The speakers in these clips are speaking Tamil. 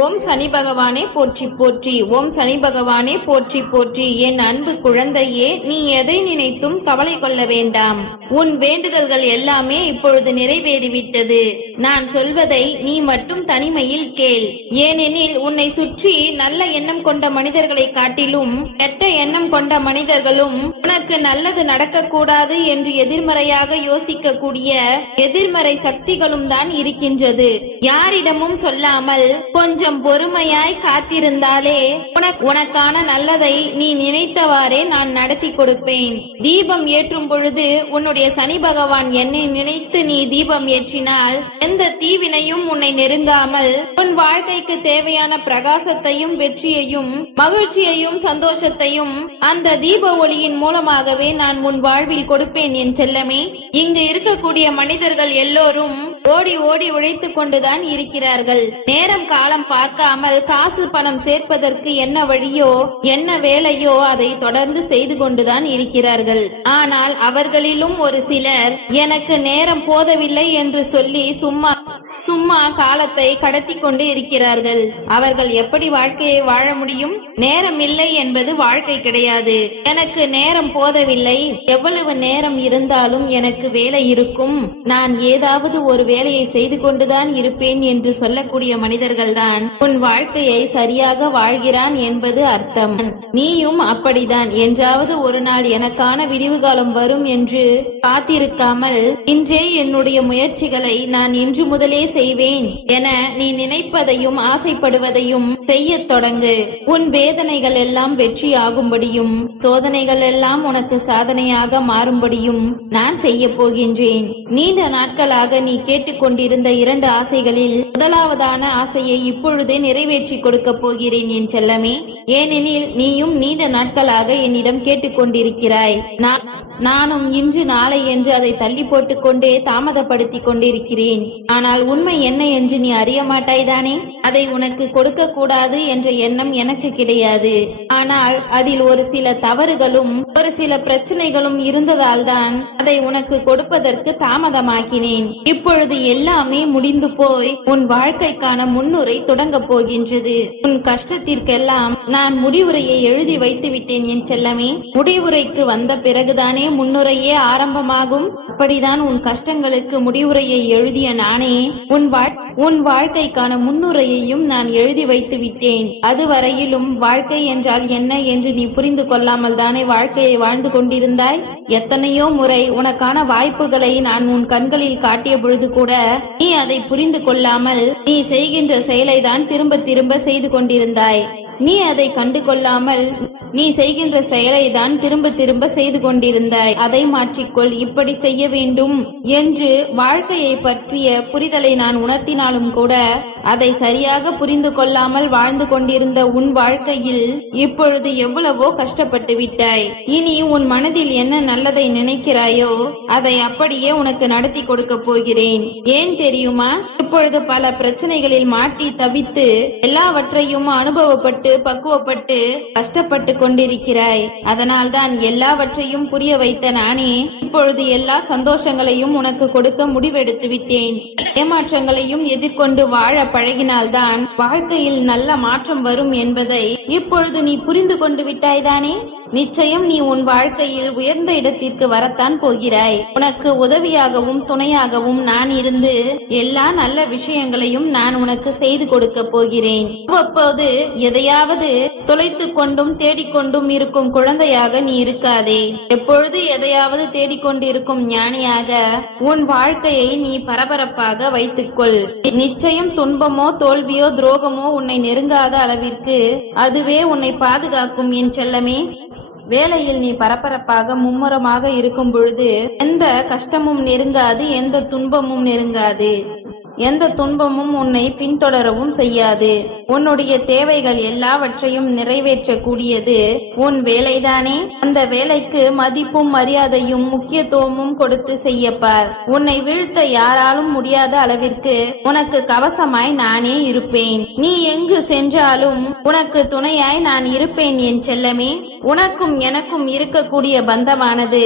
ஓம் சனி பகவானே போற்றி போற்றி. ஓம் சனி பகவானே போற்றி போற்றி. என் அன்பு குழந்தையே நீ எதை நினைத்தும் கவலை கொள்ள வேண்டாம். உன் வேண்டுதல்கள் எல்லாமே இப்பொழுது நிறைவேறிவிட்டது. நான் சொல்வதை நீ மட்டும் தனிமையில் கேள். ஏனெனில் உன்னை சுற்றி நல்ல எண்ணம் கொண்ட மனிதர்களை காட்டிலும் கெட்ட எண்ணம் கொண்ட மனிதர்களும் உனக்கு நல்லது நடக்கக்கூடாது என்று எதிர்மறையாக யோசிக்கக்கூடிய எதிர்மறை சக்திகளும் தான் இருக்கின்றது. யாரிடமும் சொல்லாமல் கொஞ்சம் கொஞ்சம் பொறுமையாய் காத்திருந்தாலே உனக்கான நல்லதை நீ நினைத்தவாறே நான் நடத்தி கொடுப்பேன். தீபம் ஏற்றும் பொழுது உன்னுடைய சனி பகவான் என்னை நினைத்து நீ தீபம் ஏற்றினால் எந்த தீவினையும் உன்னை நெருங்காமல் உன் வாழ்க்கைக்கு தேவையான பிரகாசத்தையும் வெற்றியையும் மகிழ்ச்சியையும் சந்தோஷத்தையும் அந்த தீப ஒளியின் மூலமாகவே நான் உன் வாழ்வில் கொடுப்பேன் என் செல்லமே. இங்கு இருக்கக்கூடிய மனிதர்கள் எல்லோரும் ஓடி ஓடி உழைத்துக் கொண்டுதான் இருக்கிறார்கள். நேரம் காலம் பார்க்காமல் காசு பணம் சேர்ப்பதற்கு என்ன வழியோ என்ன வேலையோ அதை தொடர்ந்து செய்து கொண்டுதான் இருக்கிறார்கள். ஆனால் அவர்களிலும் ஒரு சிலர் எனக்கு நேரம் போதவில்லை என்று சொல்லி சும்மா சும்மா காலத்தை கடத்தி கொண்டு இருக்கிறார்கள். அவர்கள் எப்படி வாழ்க்கையை வாழ முடியும்? நேரம் இல்லை என்பது வாழ்க்கை கிடையாது. எனக்கு நேரம் போதவில்லை. எவ்வளவு நேரம் இருந்தாலும் எனக்கு வேலை இருக்கும். நான் ஏதாவது ஒரு வேலையை செய்து கொண்டுதான் இருப்பேன் என்று சொல்லக்கூடிய மனிதர்கள்தான். உன் வாழ்க்கையை சரியாக வாழ்கிறான் என்பது அர்த்தம். நீயும் அப்படிதான். என்றாவது ஒரு நாள் எனக்கான விடிவு காலம் வரும் என்று காத்திருக்காமல் இன்றே என்னுடைய முயற்சிகளை நான் இன்று முதலே செய்வேன் என நீ நினைப்பதையும் ஆசைப்படுவதையும் செய்ய தொடங்கு. உன் வேதனைகள் எல்லாம் வெற்றி ஆகும்படியும் சோதனைகள் எல்லாம் உனக்கு சாதனையாக மாறும்படியும் நான் செய்ய போகின்றேன். நீண்ட நாட்களாக நீ கேட்டுக்கொண்டிருந்த இரண்டு ஆசைகளில் முதலாவதான ஆசையை இப்பொழுதே நிறைவேற்றி கொடுக்க போகிறேன் என் செல்லமே. ஏனெனில் நீயும் நீண்ட நாட்களாக என்னிடம் கேட்டுக்கொண்டிருக்கிறாய் நான் நானும் இன்று நாளை என்று அதை தள்ளி போட்டுக் கொண்டே தாமதப்படுத்திக் கொண்டிருக்கிறேன். ஆனால் உண்மை என்ன என்று நீ அறிய மாட்டாய்தானே? அதை உனக்கு கொடுக்க கூடாது என்ற எண்ணம் எனக்கு கிடையாது. ஆனால் அதில் ஒரு சில தவறுகளும் ஒரு சில பிரச்சனைகளும் இருந்ததால் தான் அதை உனக்கு கொடுப்பதற்கு தாமதமாக்கினேன். இப்பொழுது எல்லாமே முடிந்து போய் உன் வாழ்க்கைக்கான முன்னுரை தொடங்க போகின்றது. உன் கஷ்டத்திற்கெல்லாம் நான் முடிவுரையை எழுதி வைத்து விட்டேன் என் செல்லமே. முடிவுரைக்கு வந்த பிறகுதானே முன்னுரையே ஆரம்பமாகும். அப்படிதான் உன் கஷ்டங்களுக்கு முடிவுரையை எழுதிய நானே. உன் வாழ் உன் வாழ்க்கைக்கான முன்னுரையையும் நான் எழுதி வைத்து விட்டேன். அதுவரையிலும் வாழ்க்கை என்றால் என்ன என்று நீ புரிந்து கொள்ளாமல் தானே வாழ்க்கையை வாழ்ந்து கொண்டிருந்தாய்? எத்தனையோ முறை உனக்கான வாய்ப்புகளை நான் உன் கண்களில் காட்டிய பொழுது கூட நீ அதை புரிந்து கொள்ளாமல் நீ செய்கின்ற செயலை தான் திரும்ப திரும்ப செய்து கொண்டிருந்தாய். நீ அதை கண்டு கொள்ளாமல் நீ செய்கின்ற செயலை தான் திரும்ப திரும்ப செய்து கொண்டிருந்தாய். அதை மாற்றிக்கொள் இப்படி செய்ய வேண்டும் என்று வாழ்க்கையை பற்றிய புரிதலை நான் உணர்த்தினாலும் கூட அதை சரியாக புரிந்து கொள்ளாமல் வாழ்ந்து கொண்டிருந்த உன் வாழ்க்கையில் இப்பொழுது எவ்வளவோ கஷ்டப்பட்டு விட்டாய். இனி உன் மனதில் என்ன நல்லதை நினைக்கிறாயோ அதை அப்படியே உனக்கு நடத்தி கொடுக்க போகிறேன். ஏன் தெரியுமா? இப்பொழுது பல பிரச்சனைகளில் மாட்டி தவித்து எல்லாவற்றையும் அனுபவப்பட்டு பக்குவப்பட்டு கஷ்டப்பட்டு கொண்டிருக்கிறாய். அதனால்தான் எல்லாவற்றையும் புரிய வைத்த நானே இப்பொழுது எல்லா சந்தோஷங்களையும் உனக்கு கொடுக்க முடிவெடுத்து விட்டேன். ஏமாற்றங்களையும் எதிர்கொண்டு வாழ பழகினால்தான் வாழ்க்கையில் நல்ல மாற்றம் வரும் என்பதை இப்பொழுது நீ புரிந்து கொண்டு விட்டாய்தானே நிச்சயம் நீ உன் வாழ்க்கையில் உயர்ந்த இடத்திற்கு வரத்தான் போகிறாய். உனக்கு உதவியாகவும் துணையாகவும் நான் இருந்து எல்லா நல்ல விஷயங்களையும் நான் உனக்கு செய்து கொடுக்க போகிறேன். அவ்வப்போது எதையாவது தொலைத்து கொண்டும் தேடிக்கொண்டும் இருக்கும் குழந்தையாக நீ இருக்காதே. எப்பொழுது எதையாவது தேடிக்கொண்டு இருக்கும் ஞானியாக உன் வாழ்க்கையை நீ பரபரப்பாக வைத்துக்கொள். நிச்சயம் துன்பமோ தோல்வியோ துரோகமோ உன்னை நெருங்காத அளவிற்கு அதுவே உன்னை பாதுகாக்கும் என் செல்லமே. வேலையில் நீ பரபரப்பாக மும்முரமாக இருக்கும் பொழுது எந்த கஷ்டமும் நெருங்காது எந்த துன்பமும் நெருங்காது. எந்த துன்பமும் உன்னை பின்தொடரவும் செய்யாது. உன்னுடைய தேவைகள் எல்லாவற்றையும் நிறைவேற்றக்கூடியது உன் வேலைதானே? அந்த வேலைக்கு மதிப்பும் மரியாதையும் முக்கியத்துவமும் கொடுத்து செய்யப்பார். உன்னை வீழ்த்த யாராலும் முடியாத அளவிற்கு உனக்கு கவசமாய் நானே இருப்பேன். நீ எங்கு சென்றாலும் உனக்கு துணையாய் நான் இருப்பேன் என் செல்லமே. உனக்கும் எனக்கும் இருக்கக்கூடிய பந்தமானது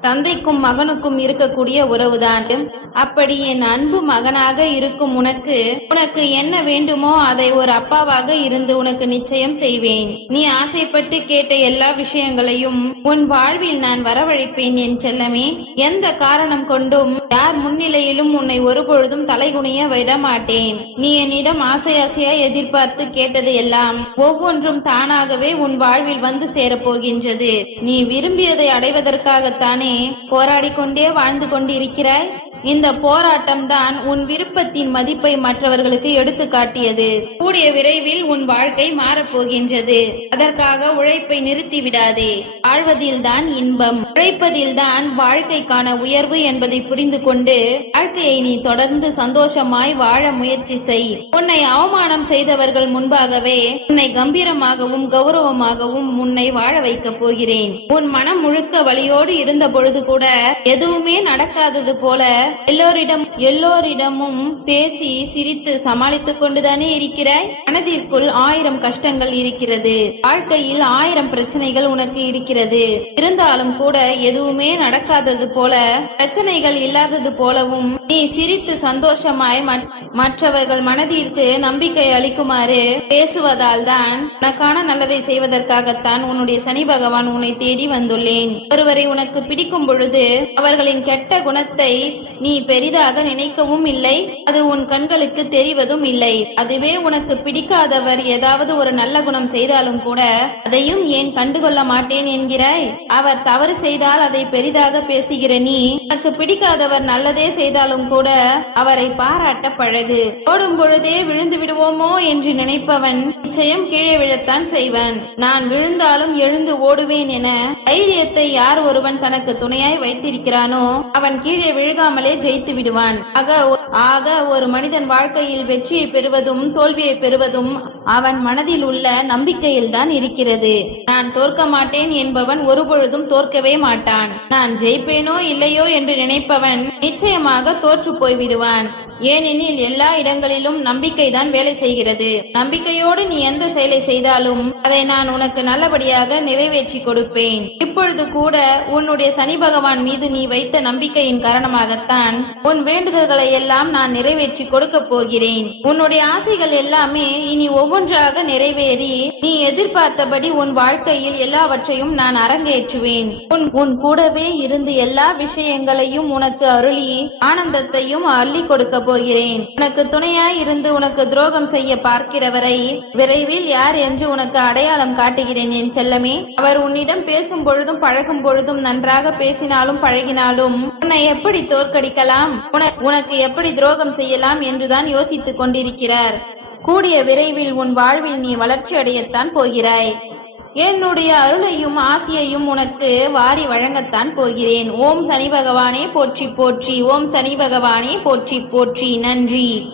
தந்தைக்கும் மகனுக்கும் இருக்கக்கூடிய உறவுதான். அப்படி என் அன்பு மகனாக இருக்கும் உனக்கு உனக்கு என்ன வேண்டுமோ அதை ஒரு அப்பாவாக இருந்து உனக்கு நிச்சயம் செய்வேன். நீ ஆசைப்பட்டு கேட்ட எல்லா விஷயங்களையும் உன் வாழ்வில் நான் வரவழைப்பேன் என் செல்லமே. எந்த காரணம் கொண்டும் யார் முன்னிலையிலும் உன்னை ஒருபொழுதும் தலைகுனிய விடமாட்டேன். நீ என்னிடம் ஆசை ஆசையா எதிர்பார்த்து கேட்டது எல்லாம் ஒவ்வொன்றும் தானாகவே உன் வாழ்வில் வந்து சேரப்போகின்றது. நீ விரும்பியதை அடைவதற்காகத்தானே போராடி கொண்டே வாழ்ந்து கொண்டிருக்கிறாய்? இந்த போராட்டம் தான் உன் விருப்பத்தின் மதிப்பை மற்றவர்களுக்கு எடுத்து காட்டியது கூடிய விரைவில் உன் வாழ்க்கை மாறப்போகின்றது. அதற்காக உழைப்பை நிறுத்தி விடாதே வாழ்வதில்தான் இன்பம். உழைப்பதில்தான் வாழ்க்கைக்கான உயர்வு என்பதை புரிந்து கொண்டு வாழ்க்கையை நீ தொடர்ந்து சந்தோஷமாய் வாழ முயற்சி செய். உன்னை அவமானம் செய்தவர்கள் முன்பாகவே உன்னை கம்பீரமாகவும் கௌரவமாகவும் உன்னை வாழ வைக்கப் போகிறேன். உன் மனம் முழுக்க வழியோடு இருந்த பொழுது கூட எதுவுமே நடக்காதது போல எல்லோரிடம் எல்லோரிடமும் பேசி சிரித்து சமாளித்துக் கொண்டுதானே இருக்கிறாய்? மனதிற்குள் ஆயிரம் கஷ்டங்கள் இருக்கிறது. வாழ்க்கையில் ஆயிரம் பிரச்சனைகள் உனக்கு இருக்கிறது. இருந்தாலும் கூட எதுவுமே நடக்காதது போல பிரச்சனைகள் இல்லாதது போலவும் நீ சிரித்து சந்தோஷமாய் மற்றவர்கள் மனதிற்கு நம்பிக்கை அளிக்குமாறு பேசுவதால் தான் உனக்கான நல்லதை செய்வதற்காகத்தான் உன்னுடைய சனி பகவான் உன்னை தேடி வந்துள்ளேன். ஒருவரை உனக்கு பிடிக்கும் பொழுது அவர்களின் கெட்ட குணத்தை நீ பெரிதாக நினைக்கவும் இல்லை. அது உன் கண்களுக்கு தெரிவதும் இல்லை. அதுவே உனக்கு பிடிக்காதவர் ஏதாவது ஒரு நல்ல குணம் செய்தாலும் கூட அதையும் ஏன் கண்டுகொள்ள மாட்டேன் என்கிறாய்? அவர் தவறு செய்தால் அதை பெரிதாக பேசுகிற நீ உனக்கு பிடிக்காதவர் நல்லதே செய்தாலும் கூட அவரை பாராட்ட பழகு. ஓடும் பொழுதே விழுந்து விடுவோமோ என்று நினைப்பவன் நிச்சயம் கீழே விழத்தான் செய்வன். நான் விழுந்தாலும் எழுந்து ஓடுவேன் என தைரியத்தை யார் ஒருவன் தனக்கு துணையாய் வைத்திருக்கிறானோ அவன் கீழே விழுகாமலே ஜெயித்து விடுவான். ஆக ஆக ஒரு மனிதன் வாழ்க்கையில் வெற்றியை பெறுவதும் தோல்வியை பெறுவதும் அவன் மனதில் உள்ள நம்பிக்கையில் தான் இருக்கிறது. நான் தோற்க மாட்டேன் என்பவன் ஒருபொழுதும் தோற்கவே மாட்டான். நான் ஜெயிப்பேனோ இல்லையோ என்று நினைப்பவன் நிச்சயமாக தோற்று போய்விடுவான். ஏனெனில் எல்லா இடங்களிலும் நம்பிக்கை தான் வேலை செய்கிறது. நம்பிக்கையோடு நீ எந்த செயலை செய்தாலும் அதை நான் உனக்கு நல்லபடியாக நிறைவேற்றி கொடுப்பேன். இப்பொழுது கூட உன்னுடைய சனி பகவான் மீது நீ வைத்த நம்பிக்கையின் காரணமாகத்தான் உன் வேண்டுதல்களை எல்லாம் நான் நிறைவேற்றி கொடுக்க போகிறேன். உன்னுடைய ஆசைகள் எல்லாமே இனி ஒவ்வொன்றாக நிறைவேறி நீ எதிர்பார்த்தபடி உன் வாழ்க்கையில் எல்லாவற்றையும் நான் அரங்கேற்றுவேன். உன் உன் கூடவே இருந்து எல்லா விஷயங்களையும் உனக்கு அருளி ஆனந்தத்தையும் அள்ளி கொடுக்க போகிறேன். உனக்கு துணையாய் இருந்து உனக்கு துரோகம் செய்ய பார்க்கிறவரை விரைவில் யார் என்று உனக்கு அடையாளம் காட்டுகிறேன் என் செல்லமே. அவர் உன்னிடம் பேசும் பொழுதும் பழகும் பொழுதும் நன்றாக பேசினாலும் பழகினாலும் உன்னை எப்படி தோற்கடிக்கலாம்? உனக்கு எப்படி துரோகம் செய்யலாம் என்றுதான் யோசித்துக் கொண்டிருக்கிறார். கூடிய விரைவில் உன் வாழ்வில் நீ வளர்ச்சி அடையத்தான் போகிறாய். என்னுடைய அருளையும் ஆசியையும் உனக்கு வாரி வழங்கத்தான் போகிறேன். ஓம் சனி பகவானே போற்றி போற்றி. ஓம் சனி பகவானே போற்றி போற்றி. நன்றி.